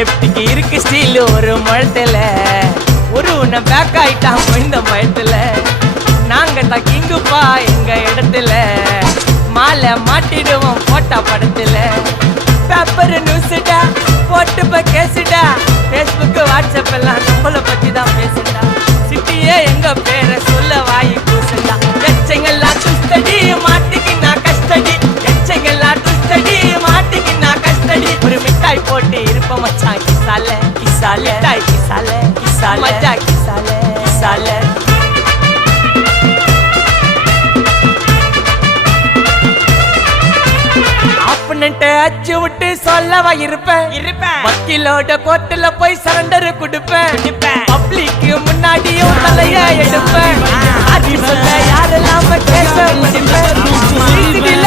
லெப்டுக்கு இருக்கு ஸ்டீல் ஒரு மழத்துல ஒரு உன்னை பேக் ஆயிட்டான் இந்த மயத்துல நாங்க தான் கிங்குப்பா எங்க இடத்துல மாலை மாட்டிடுவோம் போட்டா படத்துல பேப்பர் நியூஸ்டா போட்டு கேசுடா ஃபேஸ்புக் வாட்ஸ்அப் எல்லாம் நம்மளை பத்தி தான் பேசுடா சிட்டியே எங்க பேரை சொல்ல வாய் பூசுடா எச்சங்கெல்லாம் துஸ்தடி மாட்டிக்கு நான் கஸ்டடி எச்சங்கெல்லாம் துஸ்தடி மாட்டிக்கு நான் கஸ்டடி ஒரு மிட்டாய் போட்டு இருப்ப மச்சான் கிசால கிசால மிட்டாய் கிசால கிசால மச்சா கிசால கிசால அச்சு விட்டு சொல்லவா இருப்பேன் வக்கீலோட கோர்ட்டுல போய் சரண்டர் கொடுப்பேன் பப்ளிக்கு முன்னாடியும் தலைய எடுப்பேன் சொல்ல யாரெல்லாம் கேச முடிப்பேன்